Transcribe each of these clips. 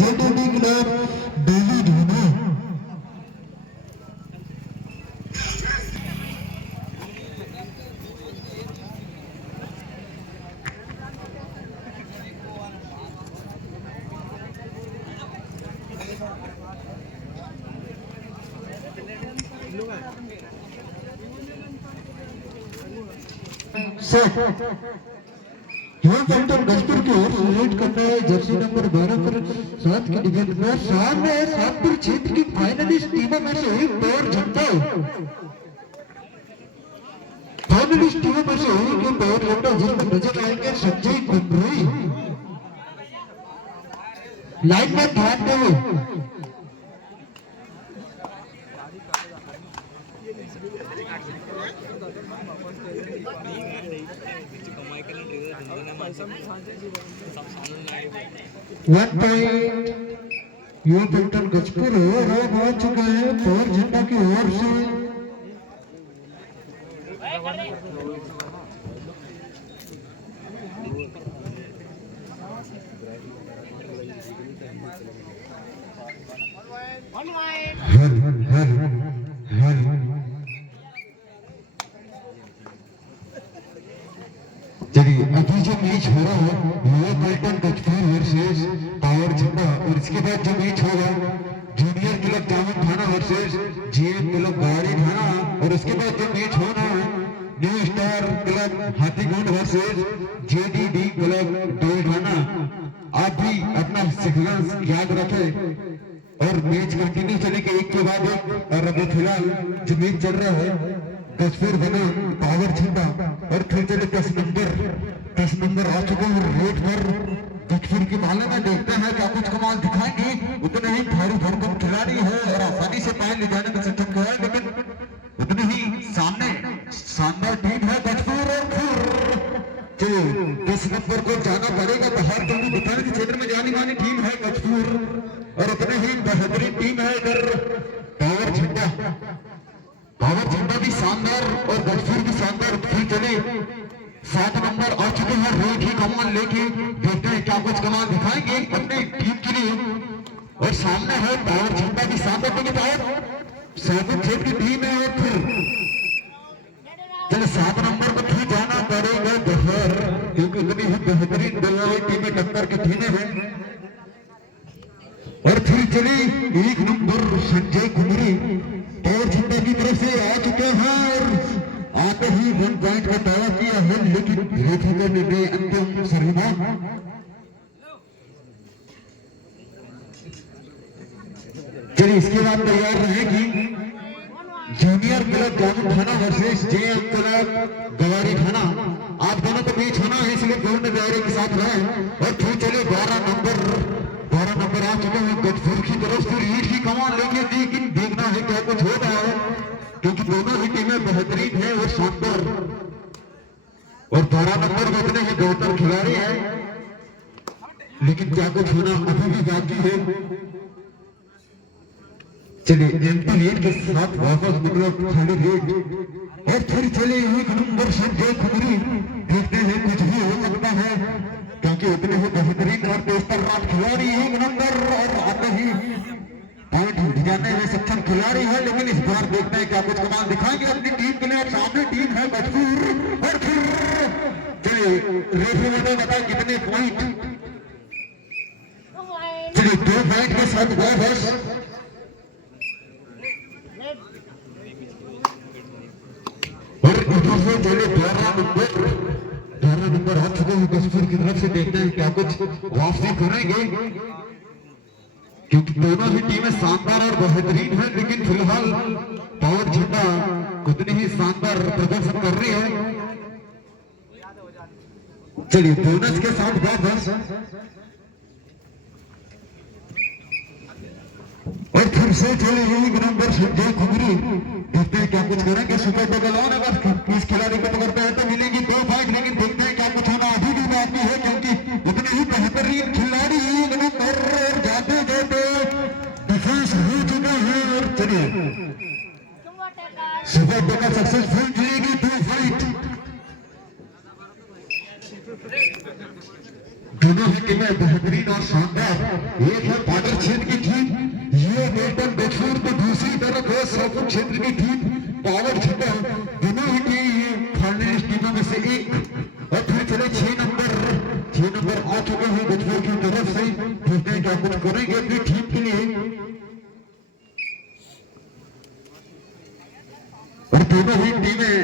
JTD club daily Dhoni. युवा captain Gajpur की ओर से लीड करता है जर्सी नंबर 12 पर 7 की डिफेंस में सामने सातपुर क्षेत्र की फाइनलिस्ट टीमों में से एक पैर झंडा। फाइनलिस्ट टीमों में से एक पैर झंडा जिसमें नजर आएंगे संजय कुंभरी। लाइन में ध्यान दो। वन पॉइंट युवा कैप्टन गजपुर और आ चुका है पैर झंडा की ओर से। चलिए अभी जो मैच हो रहा है युवा कैप्टन गजपुर वर्सेस पावर झंडा और इसके बाद जो मैच होगा जूनियर क्लब जामुन थाना वर्सेस जीएम क्लब गाड़ी थाना और उसके बाद जो मैच होना है new star club Hathigund versus JDD club डोल थाना। आप भी अपना सिग्नल्स याद रखें और मैच कंटिन्यू चलेगा एक के बाद एक। और अभी फिलहाल जो मैच चल रहा है गजपुर बना पावर झंडा और फिर चले 10 नंबर आ चुके हैं रेड पर गजपुर की माले में। देखते हैं क्या कुछ कमाल दिखाएंगे। उतने ही भारी भरकम खिलाड़ी है और आसानी से पाए ले जाने में सक्षम है, लेकिन उतने ही सामने शानदार टीम है गजपुर। और फिर चलिए 10 नंबर को जाना पड़ेगा तो हर टीम दिखाने के क्षेत्र में जानी मानी टीम है गजपुर और उतने ही बेहतरीन टीम है इधर पावर झंडा। पावर झंडा भी शानदार और गजपुर भी शानदार। फिर चले 7 नंबर आ चुके हैं रेड ही कमान लेके। देखते हैं क्या कुछ कमाल दिखाएंगे अपने टीम के लिए। और सामने है पावर झंडा भी शानदार के पावर 7 क्षेत्र की टीम है। और फिर चले 7 नंबर को फिर जाना पड़ेगा बहर क्योंकि उतनी ही बेहतरीन दलवाई टीमें टक्कर की टीमें हैं। और फिर चले 1 नंबर संजय कुमारी पावर झंडा की तरफ से आ चुके हैं और आते ही 1 पॉइंट का दावा किया है, लेकिन रेफरी का निर्णय अंतिम सरीमा। चलिए इसके बाद तैयार रहेगी जूनियर क्लब जामुन थाना वर्सेस जेएम क्लब गवारी थाना। आप दोनों को मैच होना है इसलिए पूर्ण दायरे के साथ रहे। और फिर चले 12 नंबर आ चुके हैं गजपुर की तरफ से रीड की कमान लेके। लेकिन देखना है क्या कुछ हो रहा है क्योंकि दोनों ही टीमें बेहतरीन है और शानदार। और 12 नंबर में इतने ही बेहतर खिलाड़ी हैं, लेकिन क्या कुछ होना अभी भी बाकी है। चलिए एमपी लीड के साथ वापस मतलब खाली लीड। और फिर चले 1 नंबर संजय कुमारी। देखते हैं कुछ भी हो सकता है क्योंकि उतने ही बेहतरीन और बेहतर रात खिलाड़ी 1 नंबर और आते ही पॉइंट जाने में सक्षम खिलाड़ी है। लेकिन इस बार देखते हैं क्या कुछ कमाल दिखाएंगे अपनी टीम के लिए। सामने टीम है गजपुर। और फिर चलिए रेफरी ने बताया कितने पॉइंट। चलिए 2 पॉइंट के साथ वापस। और इधर से चले 12 नंबर आ चुके हैं गजपुर की तरफ से। देखते हैं क्या कुछ वापसी करेंगे क्योंकि दोनों ही टीमें शानदार और बेहतरीन है। लेकिन फिलहाल पावर झंडा उतनी ही शानदार प्रदर्शन कर रही है। चलिए बोनस के साथ वापस। और फिर से चले 1 नंबर संजय कुमारी। देखते हैं क्या कुछ करेंगे। सुपर डबल ऑन अगर इस खिलाड़ी को पकड़ते हैं तो मिलेंगी 2 पॉइंट। लेकिन देखते हैं क्या कुछ होना अभी भी बाकी है क्योंकि उतने ही बेहतरीन खिलाड़ी 1 नंबर और जाते जाते डिफेंस हो चुका है। और चलिए सुपर डबल सक्सेसफुल मिलेगी 2 पॉइंट। दोनों ही टीमें बेहतरीन और शानदार। एक है पाटर क्षेत्र की टीम, ये बेल्टन गजपुर, तो दूसरी तरफ है सोपुर क्षेत्र की टीम पावर झंडा। दोनों ही टीम फाइनलिस्ट टीमों में से एक। और फिर चले 6 नंबर आ चुके हैं गजपुर की तरफ से। देखते हैं क्या कुछ करेंगे अपनी टीम के लिए। और दोनों ही टीमें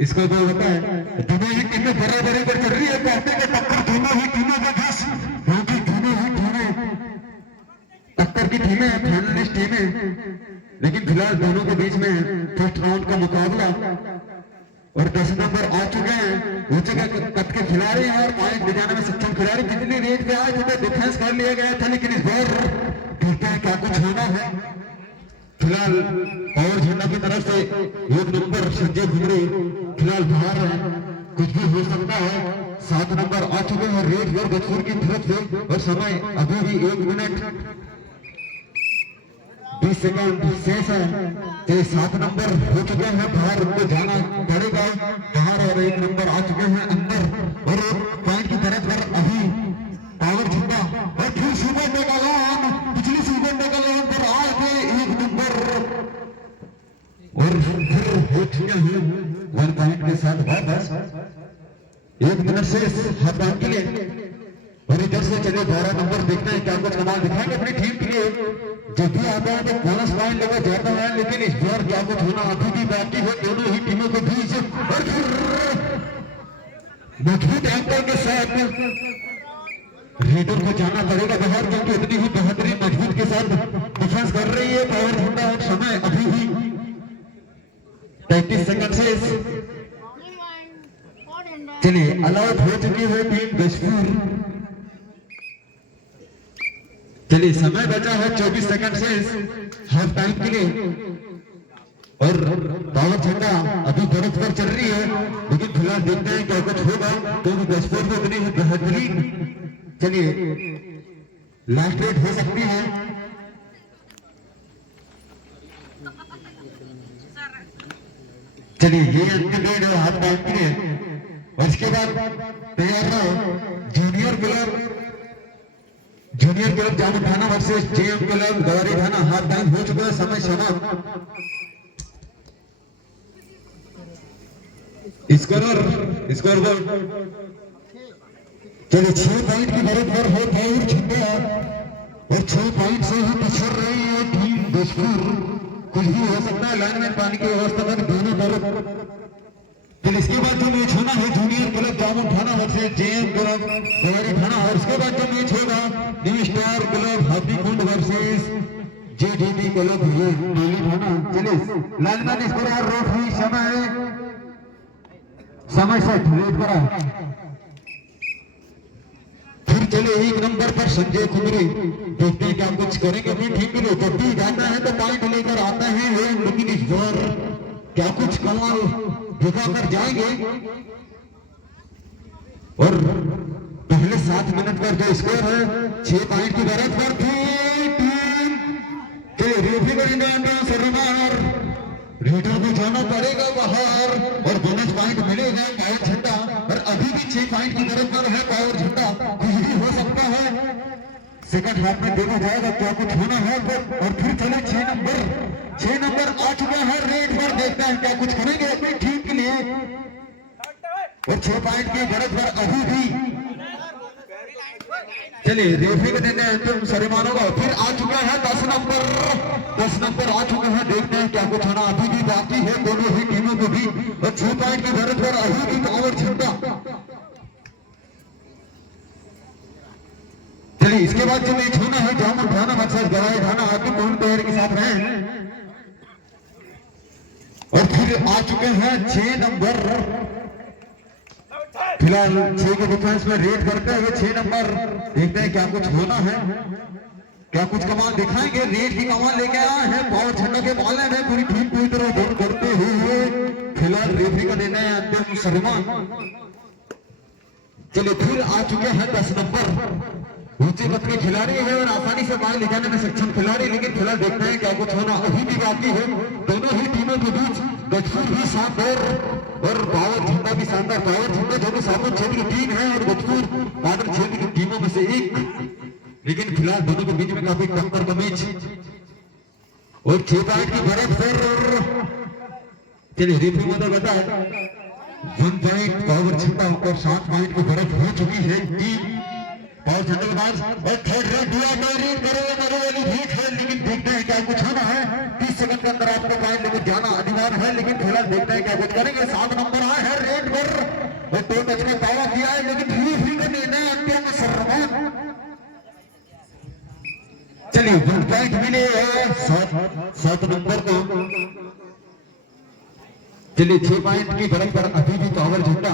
इसका जो होता है, दोनों ही टीमें बराबरी पर चल रही है। कहते हैं टक्कर दोनों ही टीमों के बीच, क्योंकि दोनों ही टीमें टक्कर की टीमें हैं, फाइनलिस्ट टीमें। लेकिन फिलहाल दोनों के बीच में फर्स्ट राउंड का मुकाबला। और 10 नंबर आ चुके हैं, ऊंचे कद के खिलाड़ी हैं और पॉइंट ले जाने में सक्षम खिलाड़ी। कितनी रेट पे आए थे, डिफेंस कर लिया गया था, लेकिन इस बार देखते हैं क्या कुछ होना है। फिलहाल पावर झंडा की तरफ से 1 नंबर संजय घुमरे फिलहाल बाहर है, कुछ भी हो सकता है। 7 नंबर आ चुके हैं रेड और गजपुर की तरफ से। और समय अभी भी 1 मिनट 20 सेकंड शेष है। तो 7 नंबर हो चुके हैं बाहर, उनको जाना पड़ेगा बाहर। और 1 नंबर आ चुके हैं अंदर। और पॉइंट की तरफ पर अभी पावर झंडा और फिर सुबह में पिछली सुबह में पर आए थे 1 नंबर। और फिर हो चुके हैं 1 पॉइंट के साथ वापस। 1 मिनट से हाथ टाइम के लिए। और इधर से चले 12 नंबर, देखते हैं क्या कुछ कमाल दिखाएंगे अपनी टीम के लिए। जब भी आता है तो बोनस पॉइंट लेकर जाता है, लेकिन इस बार क्या कुछ होना अभी भी बाकी है दोनों ही टीमों के बीच। और फिर मजबूत एंकर के साथ रेडर को जाना पड़ेगा बाहर, क्योंकि इतनी ही बेहतरीन मजबूत के साथ डिफेंस कर रही है पावर झंडा। और समय अभी भी 33 सेकंड से। चलिए अलाउट हो चुकी है टीम गजपुर। चलिए समय बचा है 24 सेकंड से हाफ टाइम के लिए। और पावर झंडा अभी बरफ पर चल रही है, लेकिन फिलहाल देखते हैं क्या कुछ होगा, क्योंकि गजपुर में इतनी ही बेहतरीन। चलिए लास्ट रेट हो सकती है। चलिए ये अंतिम रेट है हाफ टाइम के लिए। और इसके बाद तैयार रहो जूनियर क्लब जामू थाना वर्सेस जेएम क्लब गवारी थाना। हाफ टाइम हो चुका है, समय समाप्त। स्कोर चलिए 6 पॉइंट की बढ़त पर है पावर झंडा। और 6 पॉइंट से ही पिछड़ रही है टीम गजपुर। कुछ भी हो सकता है, लाइन में पानी की व्यवस्था कर दोनों तरफ। फिर इसके बाद जो मैच होना है जूनियर क्लब जामुन थाना वर्सेस जेएम क्लब गवारी थाना। और उसके बाद जो मैच होगा new star club Hathikund versus JDB club नीली थाना। चलिए लाइनमैन स्कोर रोक हुई, समय से वेट करा। फिर चले 1 नंबर पर संजय कुमरे, देखते हैं क्या कुछ करेंगे अपनी टीम के लिए। जब भी जाता है तो पॉइंट लेकर आते हैं, लेकिन इस बार क्या कुछ कमाल दिखाकर जाएंगे। और पहले 7 मिनट पर जो स्कोर है 6 पॉइंट की बढ़त पर थी टीम के रेफरी करेंगे सरमार। रेडर को जाना पड़ेगा बाहर और बोनस पॉइंट मिलेगा पावर झंडा। और अभी भी 6 पॉइंट की बढ़त पर है पावर झंडा, कुछ भी हो सकता है। सेकंड हाफ में देखा जाएगा क्या कुछ होना है। और फिर चले 6 नंबर आ चुका है रेड पर, देखते हैं क्या कुछ करेंगे अपनी टीम के लिए। और 6 पॉइंट की बढ़त पर अभी भी। चलिए रेफरी के निर्णय अंतिम सरमान होगा। फिर आ चुका है 10 नंबर आ चुका है, देखते हैं क्या कुछ होना अभी भी बाकी है दोनों ही टीमों को भी। और 6 पॉइंट की बढ़त पर अभी भी पावर झंडा। चलिए इसके बाद जो मैच होना है जामुन थाना वर्सेस गवाई थाना, आपके कौन प्लेयर के साथ हैं। और फिर आ चुके हैं 6 नंबर, फिलहाल 6 के डिफेंस में रेड करते हुए 6 नंबर। देखते हैं क्या कुछ होना है, क्या कुछ कमाल दिखाएंगे। रेड की कमाल लेके आए हैं पावर झंडा के माले में, पूरी टीम को इधर उधर करते हुए। फिलहाल रेफरी का निर्णय अंतिम सरमान। चलिए फिर आ चुके हैं 10 नंबर, ऊंचे कद के खिलाड़ी है और आसानी से बाहर ले जाने में सक्षम खिलाड़ी। लेकिन फिलहाल देखते हैं क्या कुछ होना अभी भी बाकी है दोनों ही टीमों के बीच। गजपुर भी शानदार और पावर झंडा भी शानदार। पावर झंडा दोनों सातों क्षेत्र की टीम है और गजपुर बॉर्डर क्षेत्र की टीमों में से एक, लेकिन फिलहाल दोनों के बीच में काफी टक्कर का मैच और 6 पॉइंट की बढ़त फिर। चलिए रेफरी महोदय बताए 1 पॉइंट पावर झंडा और 7 पॉइंट की बढ़त हो चुकी है टीम पावर झंडे के पास। और थर्ड रेड हुआ मैरिन करोगे मरो वाली भीख है, लेकिन देखते हैं क्या कुछ होना है। 30 सेकंड के अंदर आपको पॉइंट लेकर जाना अनिवार्य है, लेकिन फिलहाल देखते हैं क्या कुछ करेंगे। 7 नंबर आया है रेड पर और 2 टच में दावा किया है, लेकिन रेफरी का निर्णय अंतिम में सर्वमान। चलिए 1 पॉइंट मिले 7 नंबर को। चलिए 6 पॉइंट की बढ़त पर अभी भी पावर झंडा।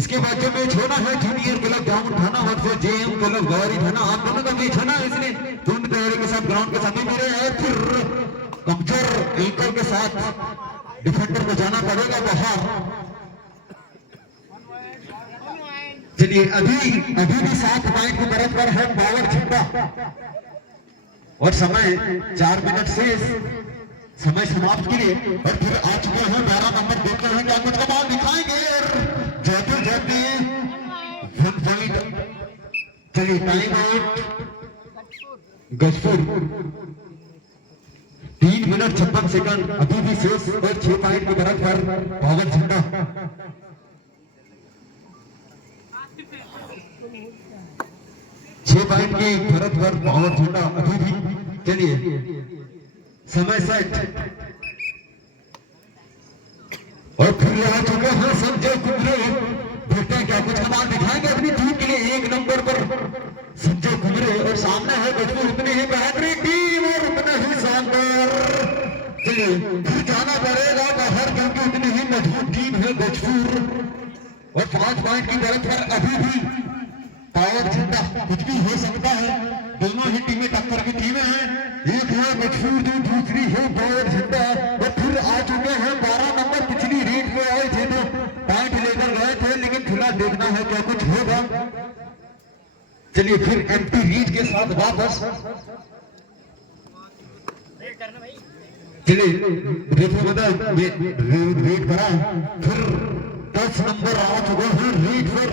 इसके बाद जो मैच होना है जूनियर क्लब ग्राउंड थाना वर्सेस जेएम क्लब गौरी थाना, आप दोनों का मैच होना है। इसलिए पूर्ण तैयारी के साथ ग्राउंड के सामने मेरे और फिर कमजोर एंकर के साथ डिफेंडर को जाना पड़ेगा बाहर। चलिए अभी भी 7 पॉइंट की बढ़त पर है पावर झंडा और समय 4 मिनट से समय समाप्त के लिए। और फिर आ चुके हैं 12 नंबर, देखते हैं क्या कुछ कमाल दिखाएंगे और जाते जाते 1 पॉइंट। चलिए time out Gajpur 3 minute 56 second अभी भी शेष और 6 पॉइंट की बढ़त पर पावर झंडा। 6 पॉइंट की बढ़त पर पावर झंडा अभी भी। चलिए समय सेट और फिर आ चुके हैं संजय कुमरे, देखते हैं क्या कुछ कमाल दिखाएंगे अपनी टीम के लिए। 1 नंबर पर संजय कुमरे और सामने है गजपुर, उतनी ही बेहतरीन टीम और उतने ही शानदार। चलिए फिर जाना पड़ेगा बाहर क्योंकि उतनी ही मजबूत टीम है गजपुर और 5 पॉइंट की बढ़त पर अभी भी पावर झंडा। कुछ भी हो सकता है, दोनों ही टीमें टक्कर की टीमें हैं। एक है गजपुर जो दूसरी है पावर झंडा। और फिर आ चुके हैं 12 नंबर, पिछली रेड में आए थे तो पॉइंट लेकर गए थे, लेकिन फिलहाल देखना है क्या कुछ होगा। चलिए फिर एम्प्टी रीड के साथ वापस। चलिए रेफरी बता रेड करा, फिर 10 नंबर आ चुके हैं रीड पर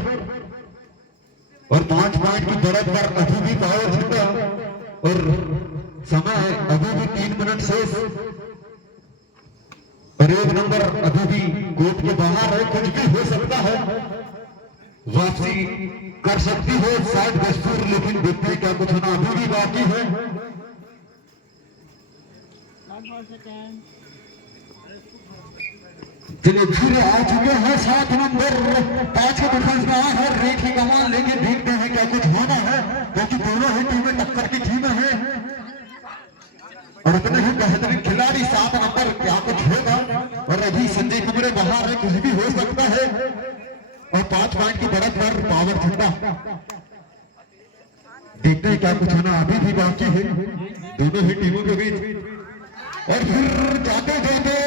और 5 पॉइंट की बढ़त पर अभी भी पावर झंडा और समय अभी भी 3 मिनट शेष और 1 नंबर अभी भी कोर्ट के बाहर है। कुछ भी हो सकता है, वापसी कर सकती है शायद गजपुर, लेकिन देखते हैं क्या कुछ होना अभी भी बाकी है। चलिए फिर आ चुके हैं 7 नंबर, 5 के डिफेंस में आया है रेड की कमान, लेकिन देखते हैं क्या कुछ होना है क्योंकि दोनों ही टीमें टक्कर की टीमें हैं और उतने ही बेहतरीन खिलाड़ी। 7 नंबर क्या कुछ होगा और अभी संजय कुमरे बाहर है, कुछ भी हो सकता है और 5 पॉइंट की बढ़त पर पावर झंडा। देखते हैं क्या कुछ होना अभी भी बाकी है दोनों ही टीमों के बीच। और फिर जाते जाते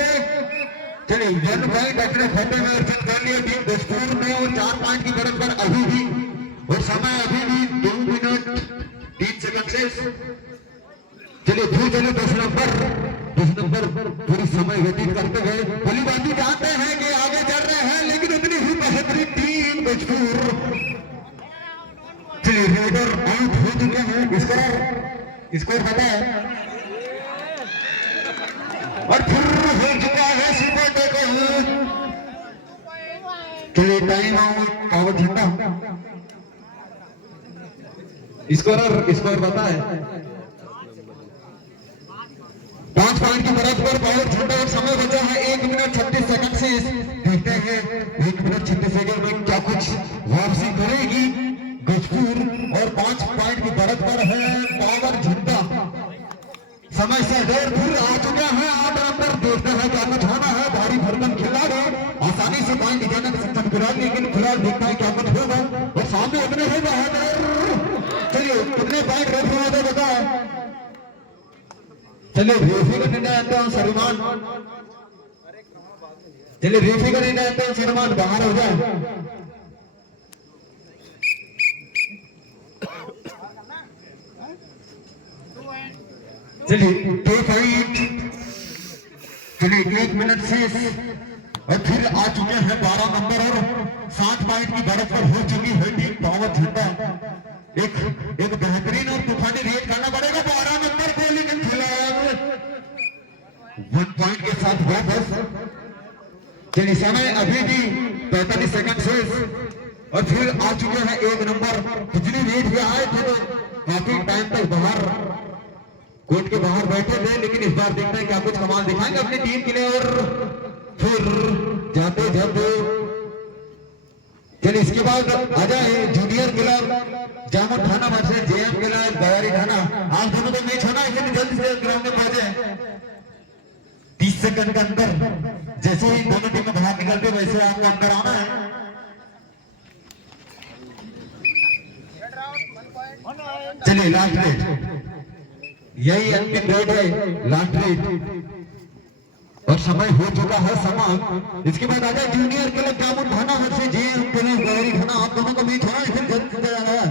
चलिए 1 पॉइंट अपने खाते में अर्जित कर लिया टीम गजपुर ने और 4 पॉइंट की बढ़त पर अभी भी और समय अभी भी 2 मिनट 3 सेकंड से। चलिए फिर चलिए 10 नंबर पूरी समय व्यतीत करते हुए बल्लेबाजी जानते हैं कि आगे चल रहे हैं, लेकिन उतनी ही बेहतरीन टीम गजपुर। चलिए रेडर आउट हो चुके हैं, स्कोर बताए और फिर हो चुका है सुपर टेकर। चलिए टाइम आउट पावर झंडा। स्कोर बताए 5 पॉइंट की बढ़त पर पावर झंडा और समय बचा है 1 मिनट 36 सेकंड से। देखते हैं 1 मिनट 36 सेकंड में क्या कुछ वापसी करेगी गजपुर और 5 पॉइंट की बढ़त पर है पावर झंडा। समय से देर फिर आ चुके हैं 8 नंबर, देखते हैं क्या कुछ होना है। भारी भरकम खिलाड़ी आसानी से पॉइंट दिखाने में सक्षम खिलाड़ी, लेकिन फिलहाल देखते हैं क्या कुछ होगा और सामने अपने ही बहादुर। चलिए कितने पॉइंट रेफरी होते बताओ। चलिए रेफरी का निर्णय आता हूँ सलमान, चलिए रेफरी का निर्णय आता हूँ सलमान बाहर हो जाए। चलिए 2 पॉइंट, चलिए 1 मिनट से और फिर आ चुके हैं 12 नंबर और 7 पॉइंट की बढ़त पर हो चुकी है टीम पावर झंडा। एक बेहतरीन और तूफानी रेड करना पड़ेगा 12 नंबर को, लेकिन खिलाफ 1 पॉइंट के साथ वापस। चलिए समय अभी भी 45 सेकंड से, और फिर आ चुके हैं 1 नंबर। पिछली रेड भी आए थे तो काफी टाइम तक बाहर कोर्ट के बाहर बैठे थे, लेकिन इस बार देखते हैं क्या कुछ कमाल दिखाएंगे अपनी टीम के लिए। और फिर जाते जाते चलिए इसके बाद आ जाए जूनियर क्लब जामुन थाना वर्सेस जेएम क्लब गयारी थाना। आप दोनों का मैच होना है, इसलिए जल्दी से ग्राउंड में पहुंचे। 30 सेकंड के अंदर जैसे ही दोनों टीमें बाहर निकलते वैसे आपको अंदर आना है। चलिए लास्ट रेट, यही अंतिम रेट है, लास्ट रेट, और समय हो चुका है समाप्त। इसके बाद आ जाए जूनियर क्लब जामुन थाना वर्सेस जेएम क्लब गयारी थाना। आप दोनों का मैच होना है, इसलिए जल्दी से आना है।